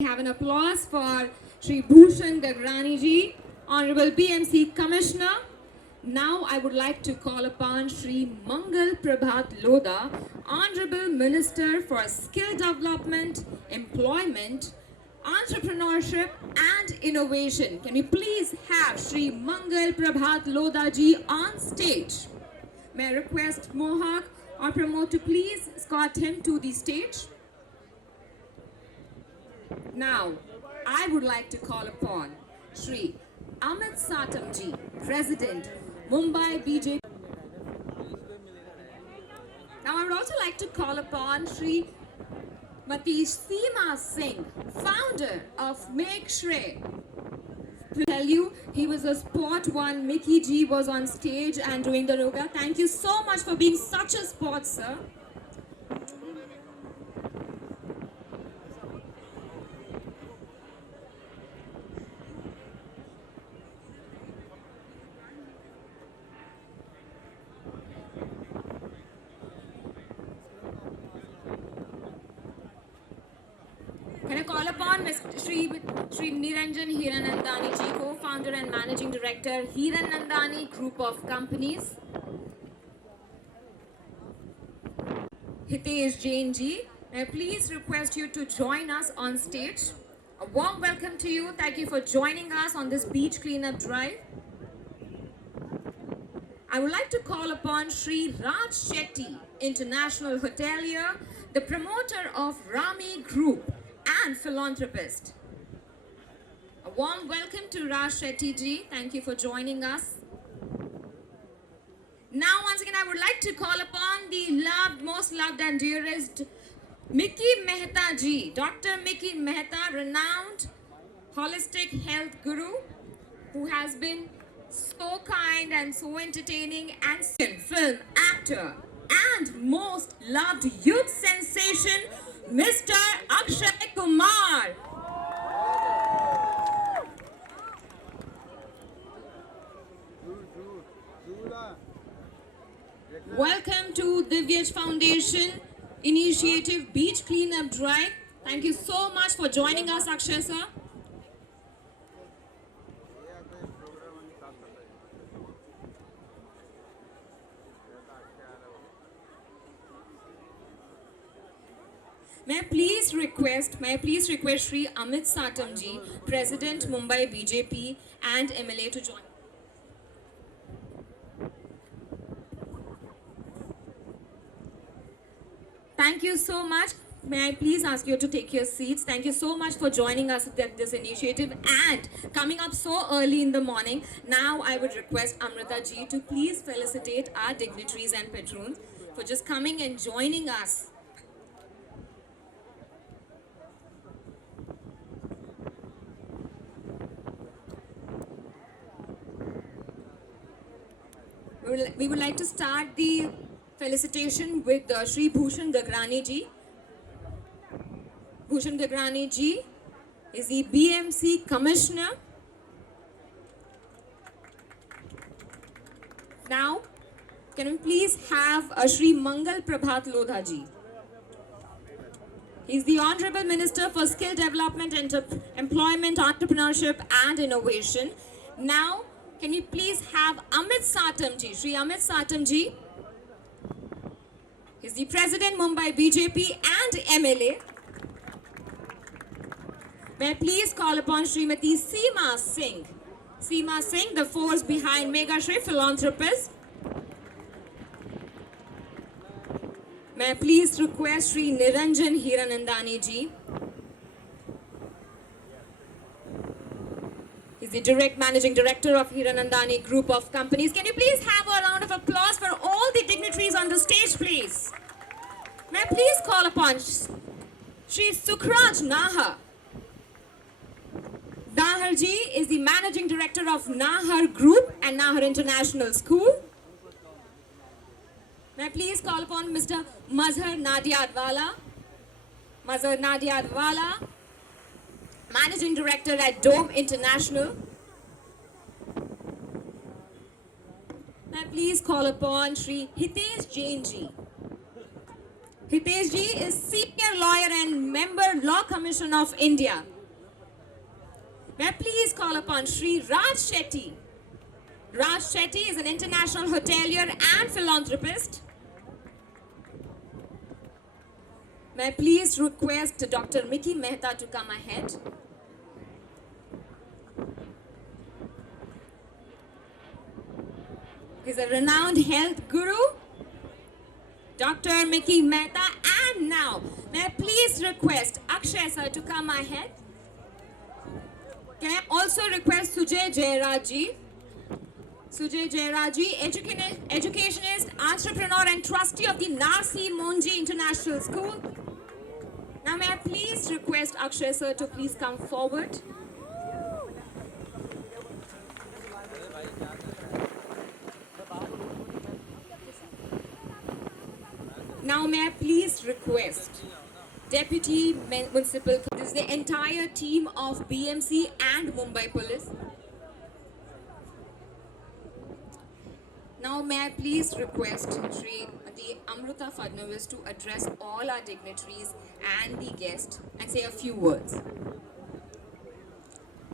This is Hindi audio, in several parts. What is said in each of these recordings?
Have an applause for Shri Bhushan Gagrani ji, Honorable BMC Commissioner. Now I would like to call upon Shri Mangal Prabhat Lodha, Honorable Minister for Skill Development, Employment, Entrepreneurship and Innovation. Can we please have Shri Mangal Prabhat Lodha ji on stage? May I request Mohak or Pramod to please escort him to the stage? Now, I would like to call upon Shri Amit Satam ji, President, Mumbai BJP. Now, I would also like to call upon Shri Matish Seema Singh, founder of Make Shre. To tell you, he was a sport one. Mickey G was on stage and doing the yoga. Thank you so much for being such a sport, sir. Can I call upon Mr. Shri Niranjan Hiranandani ji, co-founder and managing director, Hiranandani Group of Companies. Hitesh Jain ji, may I please request you to join us on stage. A warm welcome to you. Thank you for joining us on this beach cleanup drive. I would like to call upon Shri Raj Shetty, international hotelier, the promoter of Rami Group and philanthropist. A warm welcome to Raj Shetty ji. Thank you for joining us. Now, once again, I would like to call upon the most loved and dearest Mickey Mehta ji, Dr. Mickey Mehta, renowned holistic health guru, who has been so kind and so entertaining, and film actor and most loved youth sensation, Mr. Akshay Kumar. Welcome to Divyaj Foundation Initiative Beach Cleanup Drive. Thank you so much for joining us, Akshay sir. May I please request Shri Amit Satam ji, President Mumbai BJP and MLA to join. Thank you so much. May I please ask you to take your seats. Thank you so much for joining us at this initiative and coming up so early in the morning. Now I would request Amrita ji to please felicitate our dignitaries and patrons for just coming and joining us. We would like to start the felicitation with Shri Bhushan Gagrani ji. Bhushan Gagrani ji is the BMC Commissioner. Now, can we please have Shri Mangal Prabhat Lodha ji. He is the Honorable Minister for Skill Development, Employment, Entrepreneurship and Innovation. Now, can we please have Amit Satam ji, Shri Amit Satam ji. He is the President, Mumbai BJP and MLA. May I please call upon Srimati Seema Singh. Seema Singh, the force behind Mega Shri Philanthropist. May I please request Shri Niranjan Hiranandani ji. He's the Managing Director of Hiranandani Group of Companies. Can you please have a round of applause for all the dignitaries on the stage, please? May I please call upon Shri Sukhraj Nahar. Nahar ji is the Managing Director of Nahar Group and Nahar International School. May I please call upon Mr. Mazhar Nadia Adwala. Mazhar Nadia Adwala, Managing Director at Dome International. May I please call upon Shri Hitesh Jain ji. Hitesh ji is senior lawyer and member Law Commission of India. May I please call upon Shri Raj Shetty. Raj Shetty is an international hotelier and philanthropist. May I please request Dr. Mickey Mehta to come ahead. He's a renowned health guru, Dr. Mickey Mehta. And now, may I please request Akshay sir to come ahead. Can I also request Sujay Jairaj-ji? Sujay Jairaj-ji, educationist, entrepreneur and trustee of the Narsi Monji International School. Now may I please request Akshay sir to please come forward. Now may I please request Deputy Municipal, this is the entire team of BMC and Mumbai Police. Now may I please request Shri Amruta Fadnavis to address all our dignitaries and the guests and say a few words.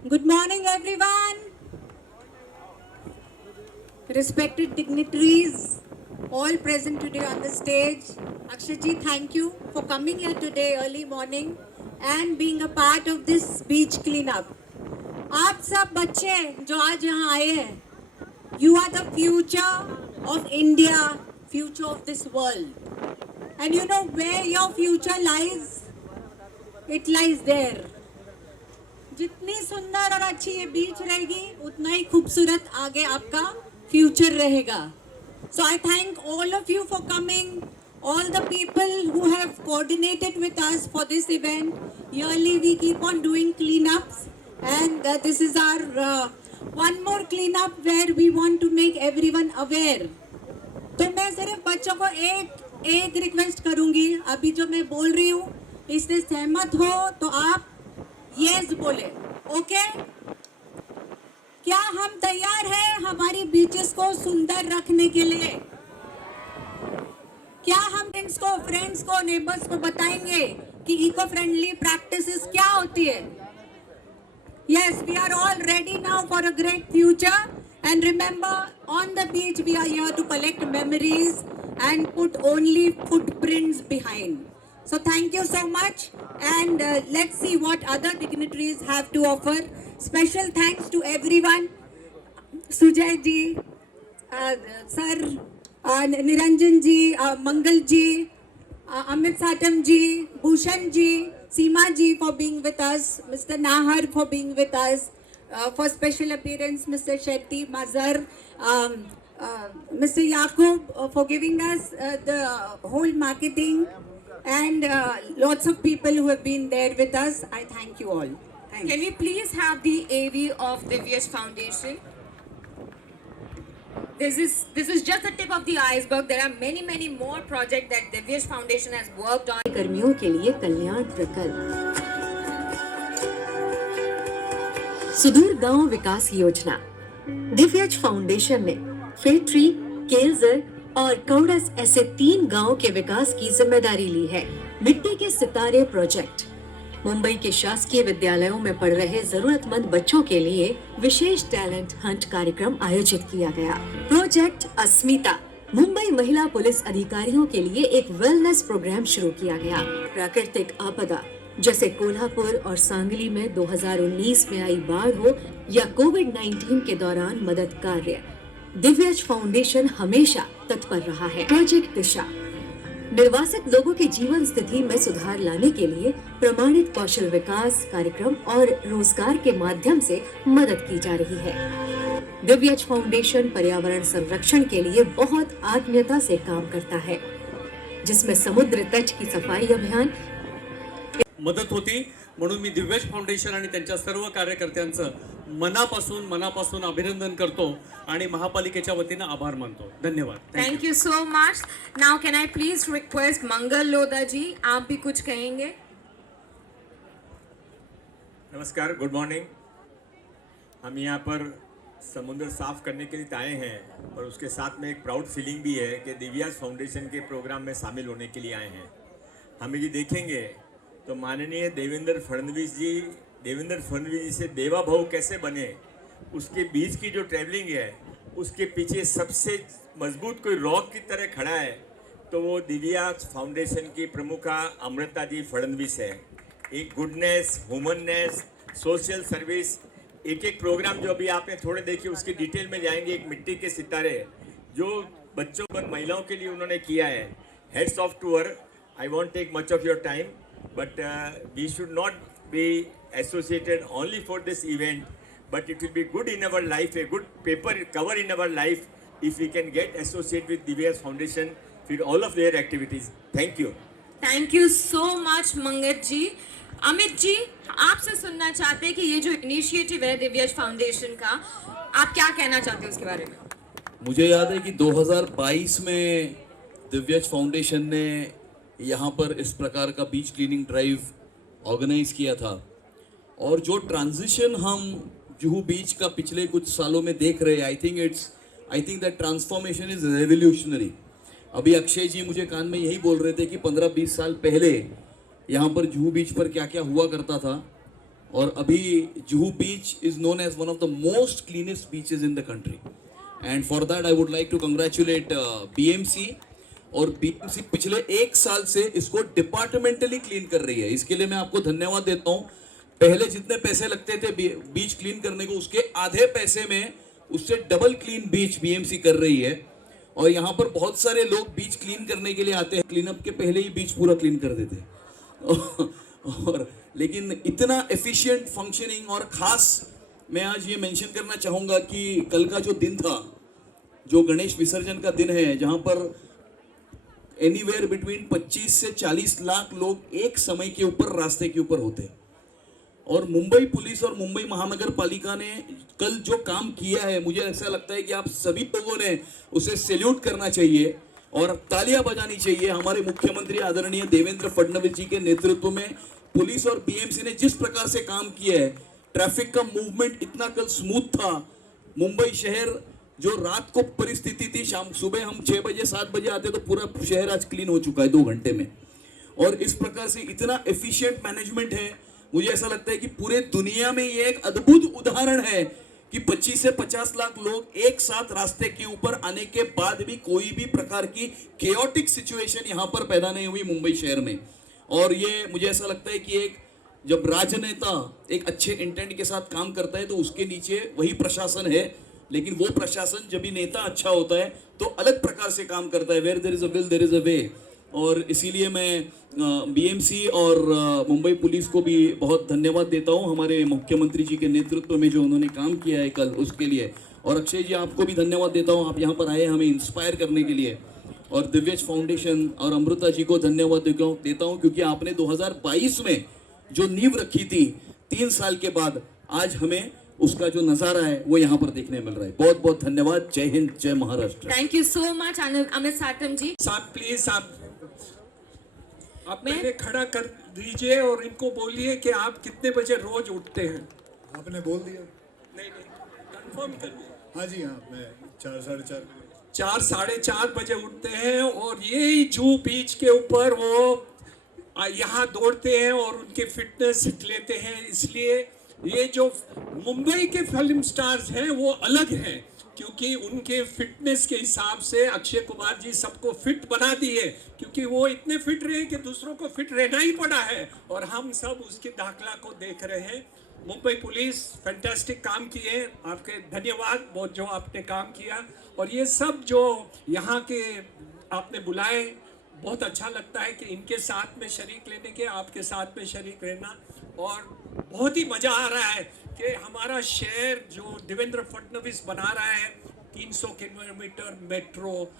Good morning, everyone. Respected dignitaries, all present today on the stage. Akshayji, thank you for coming here today early morning and being a part of this beach cleanup. आप सब बच्चे जो आज यहाँ आए हैं, you are the future of India, future of this world. And you know where your future lies? It lies there. जितनी सुंदर और अच्छी ये बीच रहेगी, उतना ही खूबसूरत आगे आपका फ्यूचर रहेगा. So I thank all of you for coming, all the people who have coordinated with us for this event. Yearly we keep on doing cleanups, and this is our one more cleanup where we want to make everyone aware. तो मैं सिर्फ बच्चों को एक रिक्वेस्ट करूंगी. अभी जो मैं बोल रही हूँ, इससे सहमत हो तो आप यस बोले. ओके? क्या हम तैयार हैं हमारी बीचेस को सुंदर रखने के लिए? क्या हम फ्रेंड्स को नेबर्स को बताएंगे कि इको फ्रेंडली प्रैक्टिसेस क्या होती है? Yes, we are all ready now for a great future. And remember, on the beach we are here to collect memories and put only footprints behind. So thank you so much, and let's see what other dignitaries have to offer. Special thanks to everyone, Sujay ji, sir, Niranjan ji, Mangal ji, Amit Satam ji, Bhushan ji, Seema ji for being with us, Mr. Nahar for being with us, for special appearance, Mr. Shetty, Mazhar, Mr. Yaqub for giving us the whole marketing, and lots of people who have been there with us. I thank you all. Thanks. Can we please have the AV of Divyesh Foundation? This is just the tip of the iceberg. There are many more projects that Divyesh Foundation has worked on. कर्मियों के लिए कल्याण प्रकल्प, सुदूर गांव विकास योजना. दिव्यज फाउंडेशन ने फेट्री, केलजर और कौड़स ऐसे 3 गांवों के विकास की जिम्मेदारी ली है. मिट्टी के सितारे प्रोजेक्ट. मुंबई के शासकीय विद्यालयों में पढ़ रहे जरूरतमंद बच्चों के लिए विशेष टैलेंट हंट कार्यक्रम आयोजित किया गया. प्रोजेक्ट अस्मिता. मुंबई महिला पुलिस अधिकारियों के लिए एक वेलनेस प्रोग्राम शुरू किया गया. प्राकृतिक आपदा जैसे कोल्हापुर और सांगली में 2019 में आई बाढ़ हो या कोविड-19 के दौरान मदद कार्य, दिव्यज फाउंडेशन हमेशा तत्पर रहा है. प्रोजेक्ट दिशा. निर्वासित लोगों की जीवन स्थिति में सुधार लाने के लिए प्रमाणित कौशल विकास कार्यक्रम और रोजगार के माध्यम से मदद की जा रही है. दिव्यज फाउंडेशन पर्यावरण संरक्षण के लिए बहुत आत्मीयता से काम करता है, जिसमें समुद्र तट की सफाई अभियान मदत होती. म्हणून मी दिव्यज फाउंडेशन आणि त्यांच्या सर्व कार्यकर्त्यांचं मनापासून अभिनंदन करतो आणि महापालिकेच्या वतीने आभार मानतो. धन्यवाद. Thank you so much. Now can I please request Mangal Lodha ji, आप भी कुछ कहेंगे? नमस्कार, गुड मॉर्निंग. हम यहाँ पर समुद्र साफ करने के लिए आए हैं और उसके साथ में एक प्राउड फीलिंग भी है कि दिव्याज फाउंडेशन के प्रोग्राम में शामिल होने के लिए आए हैं. हम यदि देखेंगे तो माननीय देवेंद्र फडणवीस जी से देवा भाऊ कैसे बने, उसके बीच की जो ट्रैवलिंग है उसके पीछे सबसे मजबूत कोई रॉक की तरह खड़ा है तो वो दिव्या फाउंडेशन की प्रमुखा अमृता जी फडणवीस है। एक गुडनेस, ह्यूमननेस, सोशल सर्विस, एक एक प्रोग्राम जो अभी आपने थोड़े देखे उसके डिटेल में जाएंगे। एक मिट्टी के सितारे जो बच्चों और महिलाओं के लिए उन्होंने किया है, hats off to her. I won't take much of your time but we should not be associated only for this event, but it will be good in our life, a good paper cover in our life if we can get associated with Divya's Foundation with all of their activities. Thank you. Thank you so much Mangat ji. Amit ji, आपसे सुनना चाहते हैं कि ये जो इनिशिएटिव है दिव्यज फाउंडेशन का, आप क्या कहना चाहते हैं उसके बारे में? मुझे याद है कि 2022 में दिव्यज फाउंडेशन ने यहाँ पर इस प्रकार का बीच क्लीनिंग ड्राइव ऑर्गेनाइज किया था और जो ट्रांजिशन हम जुहू बीच का पिछले कुछ सालों में देख रहे हैं, I think that transformation is revolutionary. अभी अक्षय जी मुझे कान में यही बोल रहे थे कि 15-20 साल पहले यहाँ पर जुहू बीच पर क्या क्या हुआ करता था और अभी Juhu beach is known as one of the most cleanest beaches in the country and for that I would like to congratulate BMC. और बीएमसी पिछले 1 साल से इसको डिपार्टमेंटली क्लीन कर रही है, इसके लिए मैं आपको धन्यवाद देता हूँ। पहले जितने पैसे लगते थे बीच क्लीन करने को, उसके आधे पैसे में उससे डबल क्लीन बीच बीएमसी कर रही है। और यहाँ पर बहुत सारे लोग बीच क्लीन करने के लिए आते हैं, क्लीन अप के पहले ही बीच पूरा क्लीन कर देते और लेकिन इतना एफिशिएंट फंक्शनिंग। और खास मैं आज ये मेंशन करना चाहूँगा कि कल का जो दिन था, जो गणेश विसर्जन का दिन है, जहाँ पर एनीवेयर बिटवीन 25 से 40 लाख लोग एक समय के ऊपर रास्ते के ऊपर होते हैं और मुंबई पुलिस और मुंबई महानगर पालिका ने कल जो काम किया है, मुझे ऐसा लगता है कि आप सभी लोगों ने उसे सैल्यूट करना चाहिए और तालियां बजानी चाहिए। हमारे मुख्यमंत्री आदरणीय देवेंद्र फडणवीस जी के नेतृत्व में पुलिस और बीएमसी ने जिस प्रकार से काम किया है, ट्रैफिक का मूवमेंट इतना कल स्मूथ था। मुंबई शहर जो रात को परिस्थिति थी, शाम सुबह हम 6 बजे 7 बजे आते तो पूरा शहर आज क्लीन हो चुका है 2 घंटे में। और इस प्रकार से इतना एफिशिएंट मैनेजमेंट है, मुझे ऐसा लगता है कि पूरे दुनिया में ये एक अद्भुत उदाहरण है कि 25 से 50 लाख लोग एक साथ रास्ते के ऊपर आने के बाद भी कोई भी प्रकार की केओटिक सिचुएशन यहाँ पर पैदा नहीं हुई मुंबई शहर में। और ये मुझे ऐसा लगता है कि एक जब राजनेता एक अच्छे इंटेंट के साथ काम करता है तो उसके नीचे वही प्रशासन है, लेकिन वो प्रशासन जब भी नेता अच्छा होता है तो अलग प्रकार से काम करता है। Where there is a will there is a way. और इसीलिए मैं बीएमसी और मुंबई पुलिस को भी बहुत धन्यवाद देता हूं, हमारे मुख्यमंत्री जी के नेतृत्व में जो उन्होंने काम किया है कल, उसके लिए। और अक्षय जी, आपको भी धन्यवाद देता हूं, आप यहाँ पर आए हमें इंस्पायर करने के लिए। और दिव्यज फाउंडेशन और अमृता जी को धन्यवाद देता हूँ क्योंकि आपने 2022 में जो नींव रखी थी, 3 साल के बाद आज हमें उसका जो नजारा है वो यहाँ पर देखने मिल रहा है। बहुत बहुत धन्यवाद। Jai Hind, Jai Maharashtra. Thank you so much Amit Satam ji. साहब प्लीज आप पहले खड़ा कर दीजिए और इनको बोलिए कि आप कितने बजे रोज उठते हैं। आपने बोल दिया। नहीं कंफर्म करिए। हाँ जी, हाँ, मैं 4 साढ़े 4 4 साढ़े 4 बजे उठते हैं और यही जुहू बीच के ऊपर वो यहाँ दौड़ते हैं और उनके फिटनेस लेते हैं। इसलिए ये जो मुंबई के फिल्म स्टार्स हैं वो अलग हैं क्योंकि उनके फिटनेस के हिसाब से अक्षय कुमार जी सबको फिट बना दिए, क्योंकि वो इतने फिट रहे कि दूसरों को फिट रहना ही पड़ा है और हम सब उसके दाखला को देख रहे हैं। मुंबई पुलिस फैंटास्टिक काम किए, आपके धन्यवाद बहुत जो आपने काम किया। और ये सब जो यहाँ के आपने बुलाए, बहुत अच्छा लगता है कि इनके साथ में शरीक लेने के, आपके साथ में शरीक रहना। और बहुत ही मज़ा आ रहा है कि हमारा शहर जो देवेंद्र फडणवीस बना रहा है, 300 किलोमीटर मेट्रो,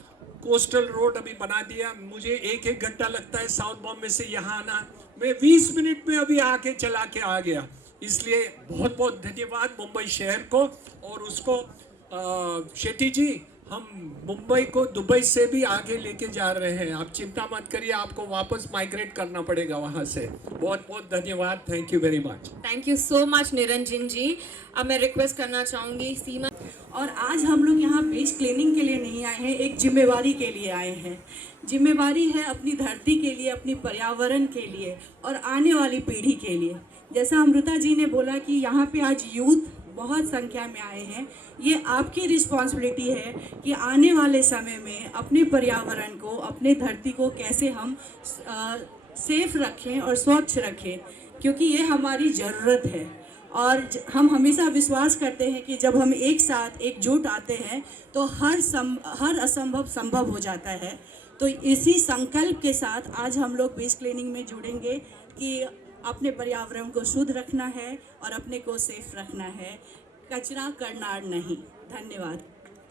कोस्टल रोड अभी बना दिया। मुझे 1 घंटा लगता है साउथ बॉम्बे से यहाँ आना, मैं 20 मिनट में अभी आके चला के आ गया। इसलिए बहुत बहुत धन्यवाद मुंबई शहर को। और उसको शेट्टी जी, हम मुंबई को दुबई से भी आगे लेके जा रहे हैं, आप चिंता मत करिए, आपको वापस माइग्रेट करना पड़ेगा वहाँ से। बहुत बहुत धन्यवाद, thank you very much. Thank you so much Niranjan ji. अब मैं रिक्वेस्ट करना चाहूंगी सीमा। और आज हम लोग यहाँ बीच क्लीनिंग के लिए नहीं आए हैं, एक जिम्मेवारी के लिए आए हैं। जिम्मेवारी है अपनी धरती के लिए, अपनी पर्यावरण के लिए और आने वाली पीढ़ी के लिए। जैसा अमृता जी ने बोला कि यहाँ पे आज यूथ बहुत संख्या में आए हैं, ये आपकी रिस्पॉन्सिबिलिटी है कि आने वाले समय में अपने पर्यावरण को, अपने धरती को कैसे हम सेफ रखें और स्वच्छ रखें, क्योंकि ये हमारी ज़रूरत है। और हम हमेशा विश्वास करते हैं कि जब हम एक साथ एकजुट आते हैं तो हर असंभव संभव हो जाता है। तो इसी संकल्प के साथ आज हम लोग बीच क्लीनिंग में जुड़ेंगे कि अपने पर्यावरण को शुद्ध रखना है और अपने को सेफ रखना है, कचरा करना नहीं। धन्यवाद।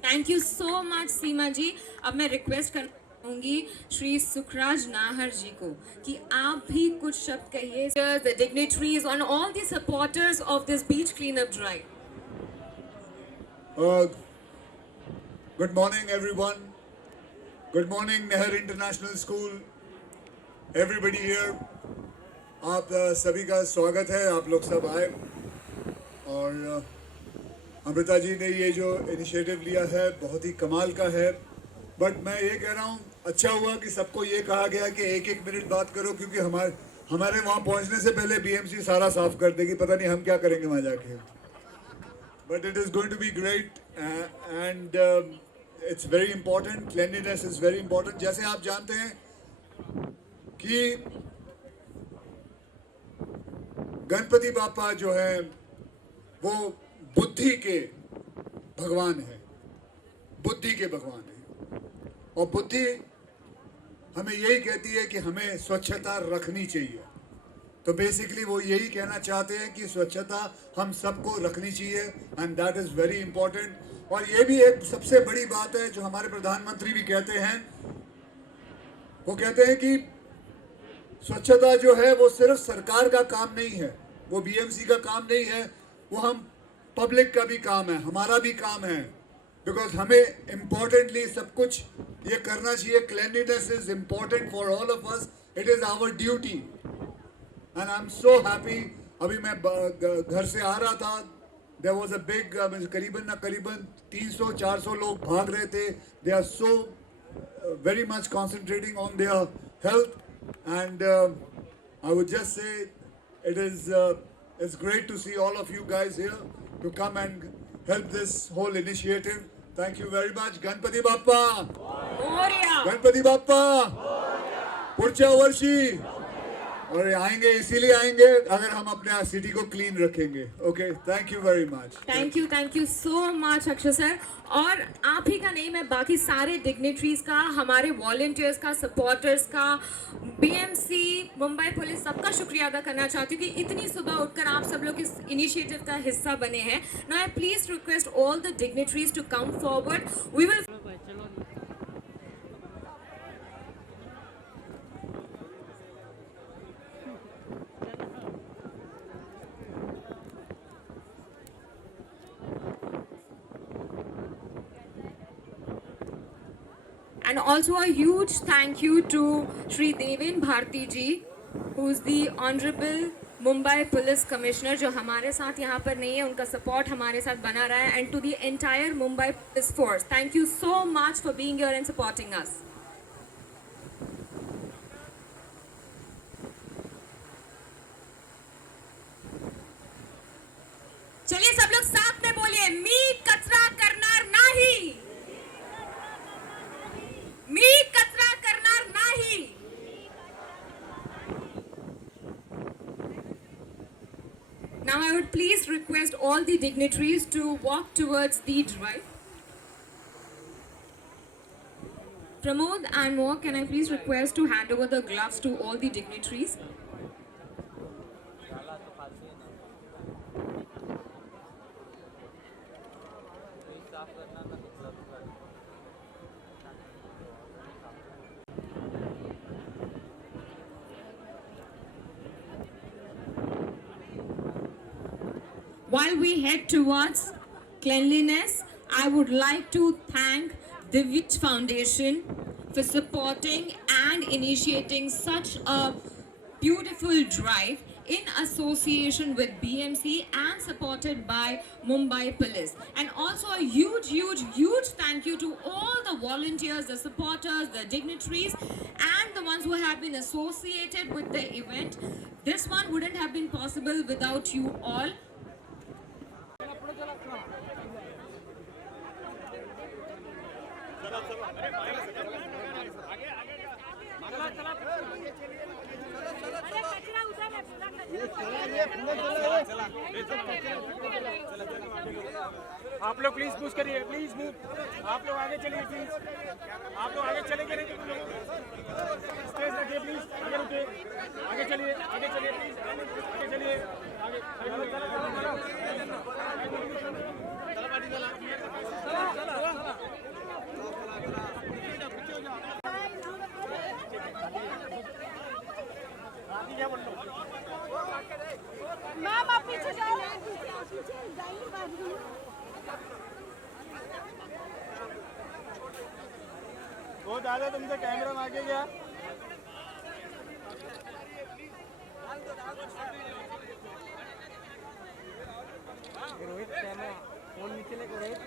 थैंक यू सो मच सीमा जी। अब मैं रिक्वेस्ट करूंगी श्री सुखराज नाहर जी को कि आप भी कुछ शब्द कहिए। The dignitaries and all the supporters of this beach cleanup drive. Good morning, everyone. Good morning, Nehar International School. Everybody here. आप सभी का स्वागत है, आप लोग सब आए। और अमृता जी ने ये जो इनिशिएटिव लिया है बहुत ही कमाल का है। बट मैं ये कह रहा हूँ, अच्छा हुआ कि सबको ये कहा गया कि एक एक मिनट बात करो, क्योंकि हमारे वहाँ पहुँचने से पहले बीएमसी सारा साफ कर देगी। पता नहीं हम क्या करेंगे वहाँ जाके। But it is going to be great and it's very important. Cleanliness is very important. जैसे आप जानते हैं कि गणपति बापा जो है वो बुद्धि के भगवान है, बुद्धि के भगवान है। और बुद्धि हमें यही कहती है कि हमें स्वच्छता रखनी चाहिए। तो बेसिकली वो यही कहना चाहते हैं कि स्वच्छता हम सबको रखनी चाहिए and that is very important. और ये भी एक सबसे बड़ी बात है जो हमारे प्रधानमंत्री भी कहते हैं। वो कहते हैं कि स्वच्छता जो है वो सिर्फ सरकार का काम नहीं है, वो बीएमसी का काम नहीं है, वो हम पब्लिक का भी काम है, हमारा भी काम है। बिकॉज हमें इम्पोर्टेंटली सब कुछ ये करना चाहिए। Cleanliness is important for all of us, it is our duty and I am so happy. अभी मैं घर से आ रहा था, देयर वाज अ बिग करीबन 300-400 लोग भाग रहे थे। They are so very much concentrating on their health and I would just say it's great to see all of you guys here to come and help this whole initiative. Thank you very much. Ganpati Bappa Moria. Ganpati Bappa पुढच्या वर्षी। और आएंगे, इसीलिए आएंगे अगर हम अपने सिटी को क्लीन रखेंगे। Okay, thank you very much. Thank you so much Akshay sir. और आप ही का नहीं, मैं बाकी सारे डिग्निटरीज का, हमारे वॉलंटियर्स का, सपोर्टर्स का, बीएमसी, मुंबई पुलिस, सबका शुक्रिया अदा करना चाहती हूँ कि इतनी सुबह उठकर आप सब लोग इस इनिशिएटिव का हिस्सा बने हैं। Now I please request all the dignitaries to come forward. We will And also a huge thank you to Shri Devin Bharti ji, who is the Honorable Mumbai Police Commissioner, जो हमारे साथ यहाँ पर नहीं है, उनका सपोर्ट हमारे साथ बना रहा है, and to the entire Mumbai Police Force. Thank you so much for being here and supporting us. चलिए सब लोग साथ में बोलिए, मी कचरा करणार नाही, मी कचरा करणार नाही। Now I would please request all the dignitaries to walk towards the drive. Pramod and Mo, can I please request to hand over the gloves to all the dignitaries? While we head towards cleanliness, I would like to thank Divyaj Foundation for supporting and initiating such a beautiful drive. in association with BMC and supported by Mumbai Police. And also a huge thank you to all the volunteers, the supporters, the dignitaries, and the ones who have been associated with the event. This one wouldn't have been possible without you all. आप लोग प्लीज मूव करिए, प्लीज मूव। आप लोग आगे चलिए प्लीज। आप लोग आगे चलेंगे नहीं तो स्टेज रखिए प्लीज। आगे रुकिए, आगे चलिए, आगे चलिए प्लीज, आगे चलिए, आगे मैम आप पीछे जाओ, पीछे जाइए बाजू। वो दादा तुमसे कैमरा मांगे क्या? रोहित कैमरा फोन नीचे लेकर रोहित।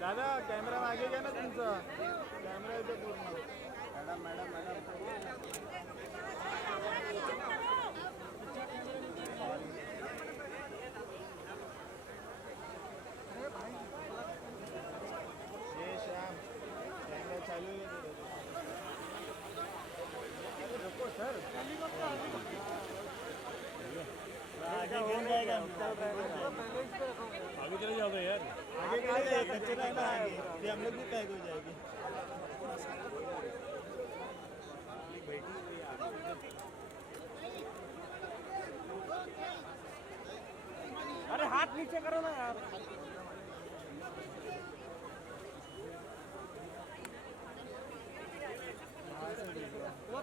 दादा कॅमेरा मागे घ्या ना तुमचा, कॅमेरा येतो पूर्ण। मॅडम मॅडम मॅडम ये श्याम कॅमेरा चालू आहे। रुको सर, आगे कौन जाएगा? आगे चले जाओ यार, आगे चले जाओ, कचरा है ना आगे, फिर हम लोग भी पैक हो जाएंगे। अरे हाथ नीचे करो ना यार।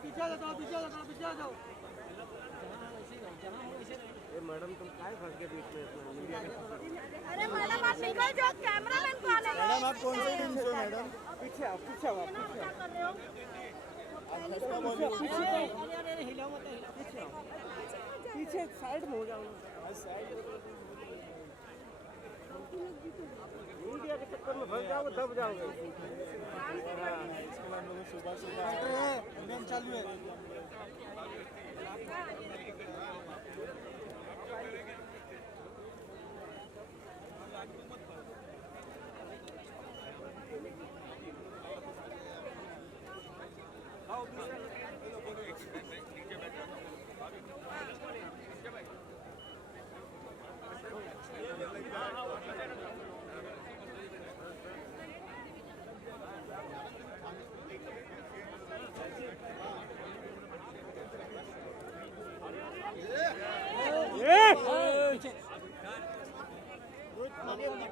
पीछे आ जाओ, पीछे आ जाओ, पीछे आ जाओ। मैडम तुम काय फंस गए बीच में मीडिया के? अरे मैडम आप निकल जाओ, कैमरामैन को आने दो। मैडम आप कौन से टीम से मैडम? पीछे आओ, पीछे आओ, पीछे क्या कर रहे हो? अरे हिलाओ मत, पीछे आओ, पीछे साइड में हो जाओ। मीडिया के चक्कर में फंस जाओगे दब जाओगे। इसके बाद लोग सुबह सुबह चालू है।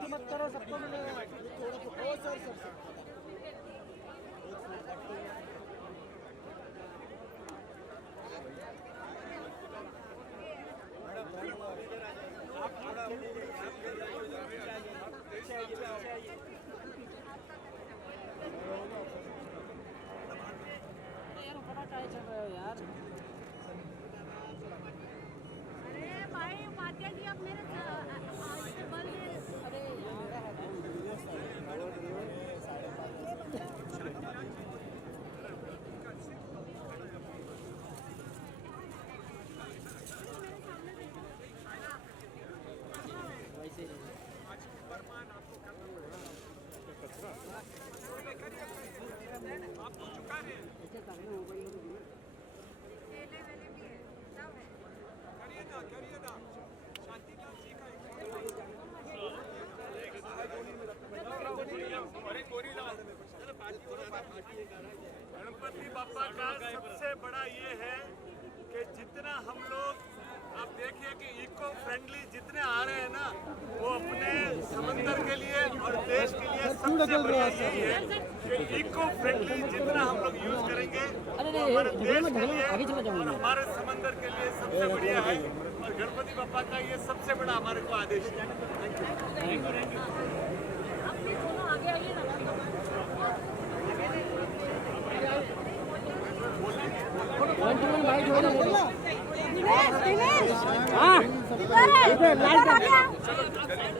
मत करो, सबको मिलेगा थोड़ा सर यार। अरे भाई उपाध्याय जी आप मेरे बल अरे गणपति बापा का सबसे बड़ा ये है कि जितना हम लोग आप देखिए कि इको फ्रेंडली जितने आ रहे हैं ना, वो अपने समंदर के लिए और देश के लिए सबसे बढ़िया यही है कि इको फ्रेंडली जितना हम लोग यूज करेंगे वो हमारे देश के लिए और हमारे समंदर के लिए सबसे बढ़िया है। और गणपति बापा का ये सबसे बड़ा हमारे को आदेश है।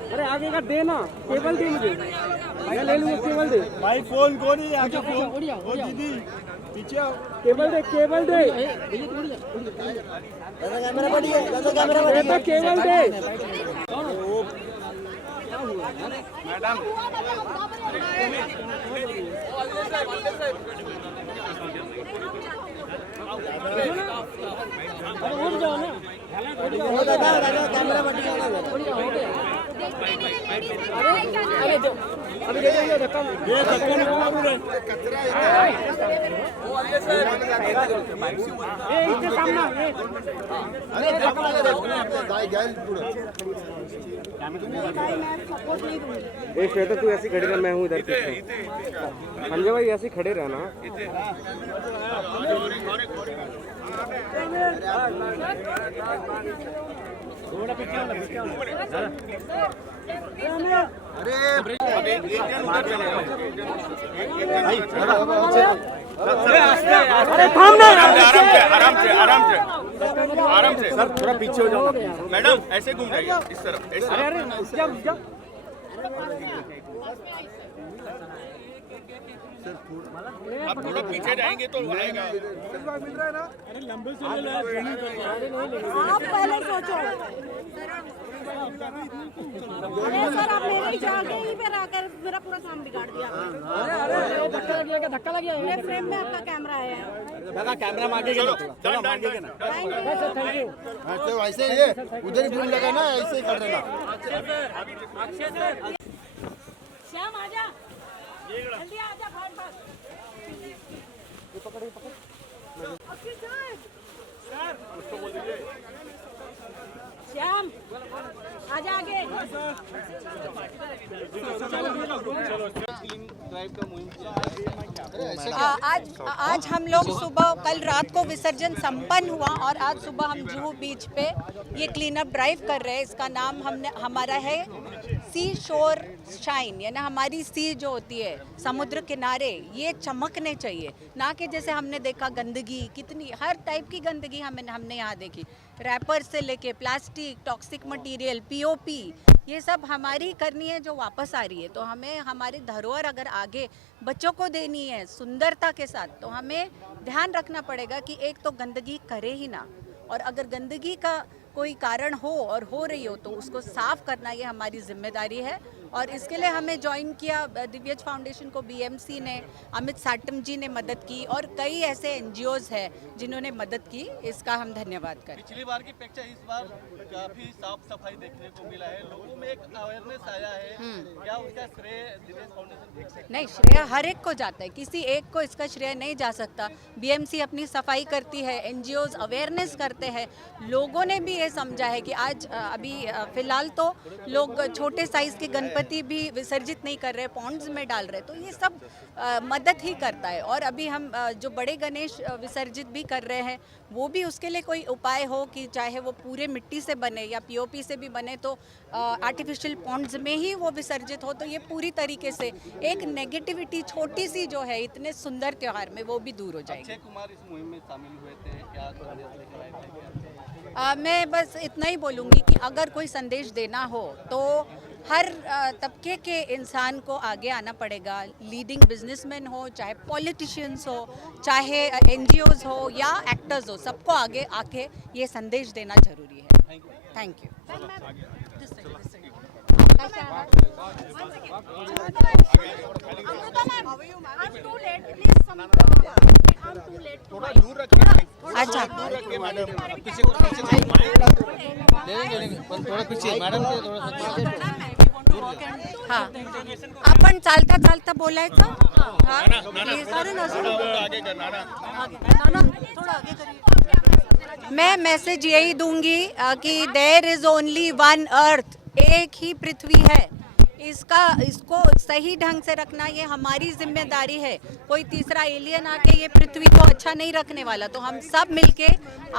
अरे आगे का दे ना, केबल दे मुझे, मैं ले लूँगा केबल दे। भाई फोन को नहीं आगे फोन, ओ दीदी पीछे आओ, केबल दे केबल दे। कैमरा बढ़िया, कैमरा बढ़िया, केबल दे। मैडम अरे उठ जाओ ना, दादा कैमरा बढ़िया हो गया। अरे जो अभी देखिए धक्का, ये धक्का नहीं मारो कचरा है। वो आगे से ए इसके सामने अरे धक्का लगा गाय गाय पूरा। ए श्वेता तू ऐसी खड़ी रह, मैं हूँ इधर पीछे। संजय भाई ऐसे खड़े रहना। अरे थाम ना, आराम से सर, थोड़ा पीछे हो जाओ मैडम, ऐसे घूम जाइए इस तरफ, इस तरफ। अरे आप थोड़ा पीछे जाएंगे तो आएगा। मिल रहा है ना? अरे लंबे से ले लो, आप पहले सोचो। अरे सर आप मेरे जाके ही पे आकर मेरा पूरा काम बिगाड़ दिया। अरे धक्का लग गया, धक्का लग गया। मेरे फ्रेम में आपका कैमरा है। दादा कैमरा मांगे ना, चलो मांगे ना। Thank you. तो ऐसे ये उधर ही भूल लगा ना, ऐसे ही कर देना। श्याम आजा, जल्दी आजा, भाग भाग। पकड़ पकड़ सर उसको बोल दीजिए। श्याम आजा आगे। आज हम लोग सुबह, कल रात को विसर्जन संपन्न हुआ और आज सुबह हम जुहू बीच पे ये क्लीन अप ड्राइव कर रहे हैं। इसका नाम हमारा है सी शोर शाइन, यानी हमारी सी जो होती है समुद्र किनारे, ये चमकने चाहिए, ना कि जैसे हमने देखा गंदगी, कितनी हर टाइप की गंदगी हमने यहाँ देखी, रैपर से लेके प्लास्टिक, टॉक्सिक मटेरियल, पीओपी, ये सब हमारी करनी है जो वापस आ रही है। तो हमें हमारी धरोहर अगर आगे बच्चों को देनी है सुंदरता के साथ, तो हमें ध्यान रखना पड़ेगा कि एक तो गंदगी करे ही ना, और अगर गंदगी का कोई कारण हो और हो रही हो तो उसको साफ करना ये हमारी जिम्मेदारी है। और इसके लिए हमें ज्वाइन किया दिव्यज फाउंडेशन को बीएमसी ने, अमित साटम जी ने मदद की और कई ऐसे एनजीओज हैं जिन्होंने मदद की, इसका हम धन्यवाद करें। पिछली बार की अपेक्षा इस बार काफी साफ सफाई देखने को मिला है, लोगों में एक अवेयरनेस आया है, क्या उसका श्रेय दिव्यज फाउंडेशन देख सकते हैं? नहीं, श्रेय हर एक को जाता है, किसी एक को इसका श्रेय नहीं जा सकता। बीएमसी अपनी सफाई करती है, एनजीओज अवेयरनेस करते हैं, लोगों ने भी ये समझा है कि आज अभी फिलहाल तो लोग छोटे साइज के गणपति भी विसर्जित नहीं कर रहे, पॉन्ड्स में डाल रहे, तो ये सब मदद ही करता है। और अभी हम जो बड़े गणेश विसर्जित भी कर रहे हैं, वो भी उसके लिए कोई उपाय हो कि चाहे वो पूरे मिट्टी से बने या पीओपी से भी बने, तो आर्टिफिशियल पॉन्ड्स में ही वो विसर्जित हो, तो ये पूरी तरीके से एक नेगेटिविटी छोटी सी जो है इतने सुंदर त्योहार में, वो भी दूर हो जाएगी। अक्षय कुमार इस मुहिम में शामिल हुए थे, क्या संदेश लेकर आए थे? मैं बस इतना ही बोलूँगी कि अगर कोई संदेश देना हो तो हर तबके के इंसान को आगे आना पड़ेगा, लीडिंग बिजनेसमैन हो, चाहे पॉलिटिशियंस हो, चाहे एनजीओज हो या एक्टर्स हो, सबको आगे आके ये संदेश देना जरूरी है। Thank you. अच्छा थोड़ा पीछे मैडम के थोड़ा हा आपण चालता चालता बोलायचं हा प्लीज आगे करना मैं मैसेज यही दूंगी कि there is only one earth, एक ही पृथ्वी है, इसको सही ढंग से रखना ये हमारी जिम्मेदारी है। कोई तीसरा एलियन आके ये पृथ्वी को अच्छा नहीं रखने वाला, तो हम सब मिलके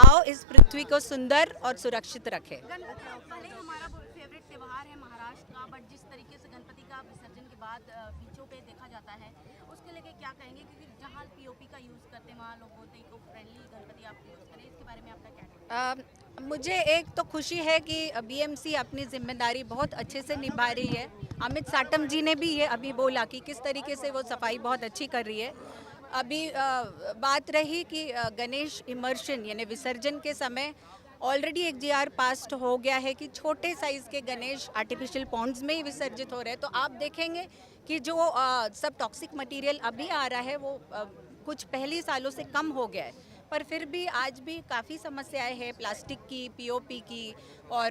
आओ इस पृथ्वी को सुंदर और सुरक्षित रखें। भले हमारा फेवरेट त्यौहार है महाराष्ट्र का, बट जिस तरीके से गणपति का विसर्जन के बाद बीचों पे देखा जाता है, उसके लेके क्या कहेंगे? क्योंकि जहाँ पीओपी का यूज़ करते हैं वहाँ लोग बोलते हैं इको फ्रेंडली गणपति आप यूज़ करें, इसके बारे में आपका क्या कहना है? मुझे एक तो खुशी है कि बीएमसी अपनी जिम्मेदारी बहुत अच्छे से निभा रही है। अमित साटम जी ने भी ये अभी बोला कि किस तरीके से वो सफाई बहुत अच्छी कर रही है। अभी बात रही कि गणेश इमर्शन यानी विसर्जन के समय ऑलरेडी एक जीआर पास हो गया है कि छोटे साइज़ के गणेश आर्टिफिशियल पॉन्ड्स में ही विसर्जित हो रहे हैं। तो आप देखेंगे कि जो सब टॉक्सिक मटेरियल अभी आ रहा है वो कुछ पहले सालों से कम हो गया है, पर फिर भी आज भी काफ़ी समस्याएं हैं प्लास्टिक की, पीओपी की और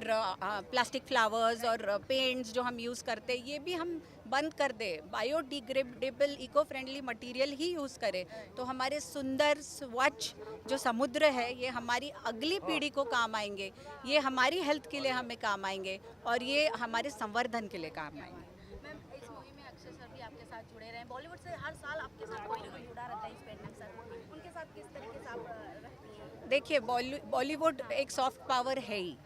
प्लास्टिक फ्लावर्स और पेंट्स जो हम यूज़ करते हैं ये भी हम बंद कर दें, बायोडिग्रेडेबल इको फ्रेंडली मटेरियल ही यूज़ करें, तो हमारे सुंदर स्वच्छ जो समुद्र है ये हमारी अगली पीढ़ी को काम आएंगे, ये हमारी हेल्थ के लिए हमें काम आएंगे और ये हमारे संवर्धन के लिए काम आएंगे। मैम, इस मूवी में अक्षय सर भी आपके साथ जुड़े रहे, बॉलीवुड से हर साल आपके साथ कोई ना कोई जुड़ा रहता है, इस पेंडम सर उनके साथ किस तरीके से आप रहती हैं? देखिए, बॉलीवुड एक सॉफ्ट पावर है ही,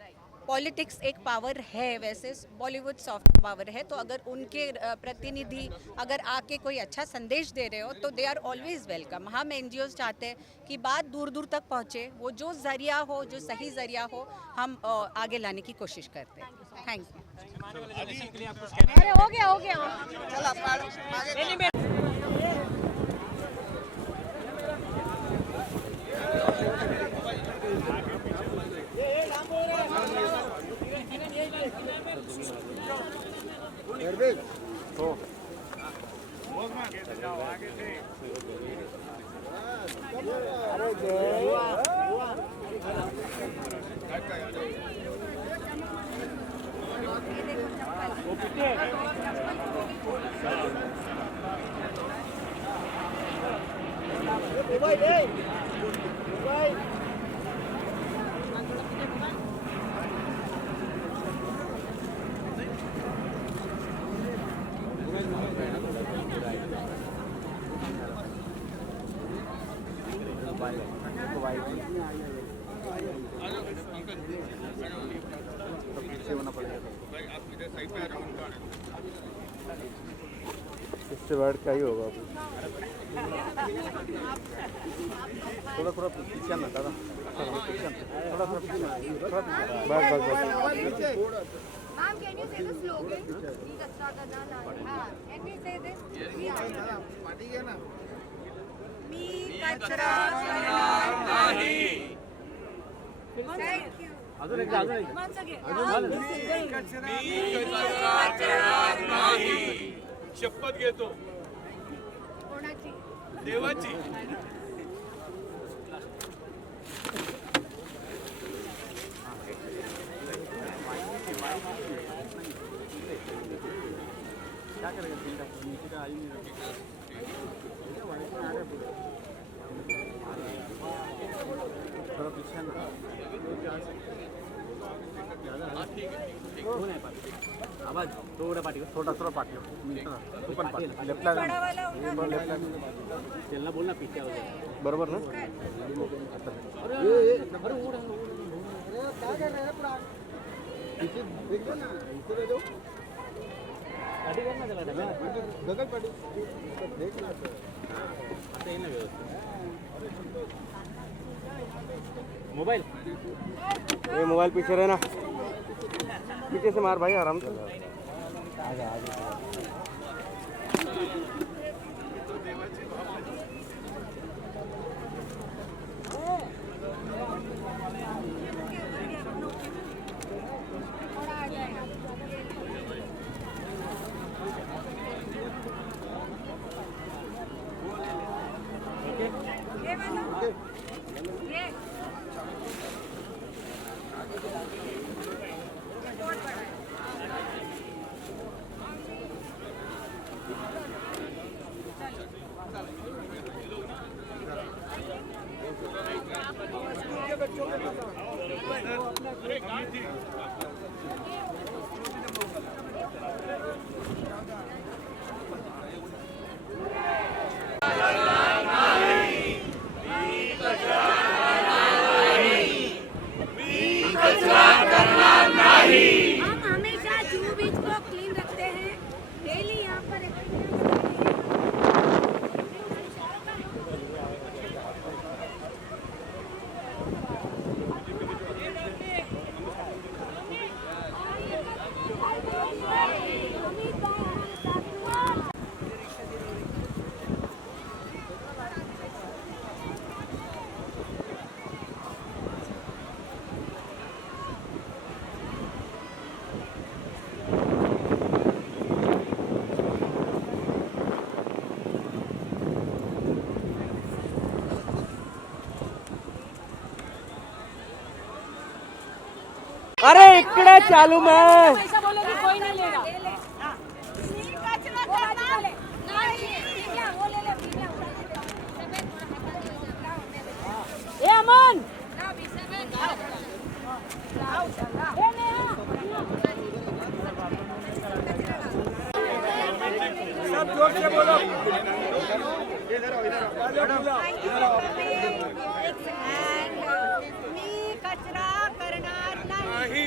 पॉलिटिक्स एक पावर है, वैसे बॉलीवुड सॉफ्ट पावर है, तो अगर उनके प्रतिनिधि अगर आके कोई अच्छा संदेश दे रहे हो तो दे आर ऑलवेज वेलकम। हम एनजीओज चाहते हैं कि बात दूर दूर तक पहुँचे, वो जो ज़रिया हो, जो सही ज़रिया हो, हम आगे लाने की कोशिश करते हैं। Thank you. अरे हो गया इससे वर्ड क्या ही होगा? थोड़ा थोड़ा पीछे आना दादा, थोड़ा थोड़ा पीछे, बस Ma'am, can you say the slogan? We कचरा करना नहीं। Can we say this? मी कचरा करना नहीं। Thank you. Once again. मी कचरा नहीं। शपथ घेतो कोणाची? देवाची। आवाज थोड़ा पाठी, थोड़ा थोड़ा पाठी, तू पण पाठी, लेफ्टला चलना बोलना पीछे बरोबर ना? क्या कर रहे हैं प्राण? पीछे देख ना, इसे दे दो पाठी करना चला था गगन पाठी देख ना आता येईल ना मोबाइल, ये मोबाइल पीछे रहना, पीछे से मार भाई, आराम से आजा आजा। अरे इकडे चालू में ऐसा बोलोगी कोई नहीं लेगा ए अमन सब जोर से बोलो मी कचरा करणार नाही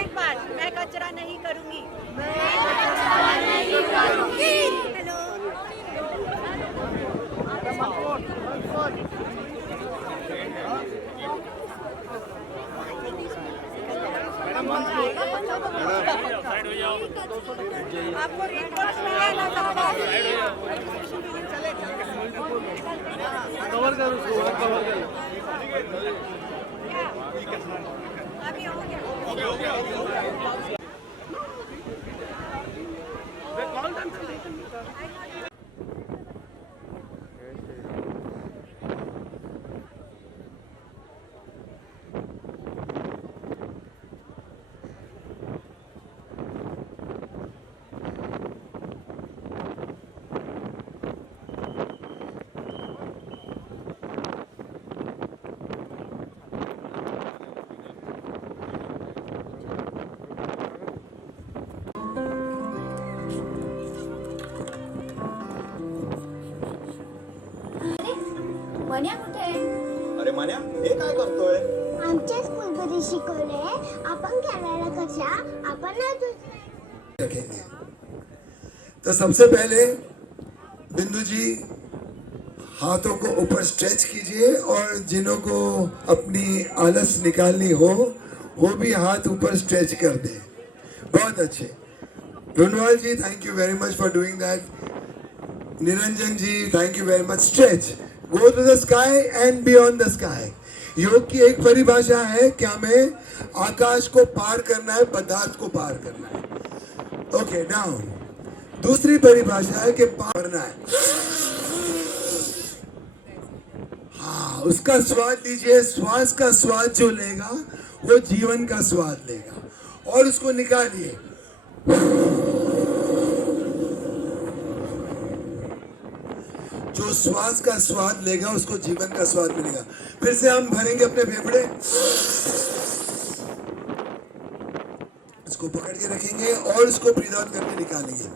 एक बार मैं कचरा नहीं करूंगी हेलो आपको रिपोर्ट मिलेगा कवर कर उसको कवर कर अभी हो गया मन्या कुठे आहे? अरे मान्या हे काय करतोय? आमच्या स्कूलमध्ये शिकवले आपण खेळायला कशा आपण रखेंगे। तो सबसे पहले बिंदु जी हाथों को ऊपर स्ट्रेच कीजिए और जिन्हों को अपनी आलस निकालनी हो वो भी हाथ ऊपर स्ट्रेच कर दे। बहुत अच्छे। Runwal ji thank you very much for doing that. Niranjan ji thank you very much. Stretch go to the sky and beyond the sky. योग की एक परिभाषा है कि हमें आकाश को पार करना है, पदार्थ को पार करना है। Okay down. दूसरी परिभाषा है कि पार करना है। हाँ उसका स्वाद लीजिए। श्वास का स्वाद जो लेगा वो जीवन का स्वाद लेगा और उसको निकालिए। जो श्वास का स्वाद लेगा उसको जीवन का स्वाद मिलेगा। फिर से हम भरेंगे अपने फेफड़े, इसको पकड़ के रखेंगे और इसको ब्रीथ आउट करके निकालेंगे।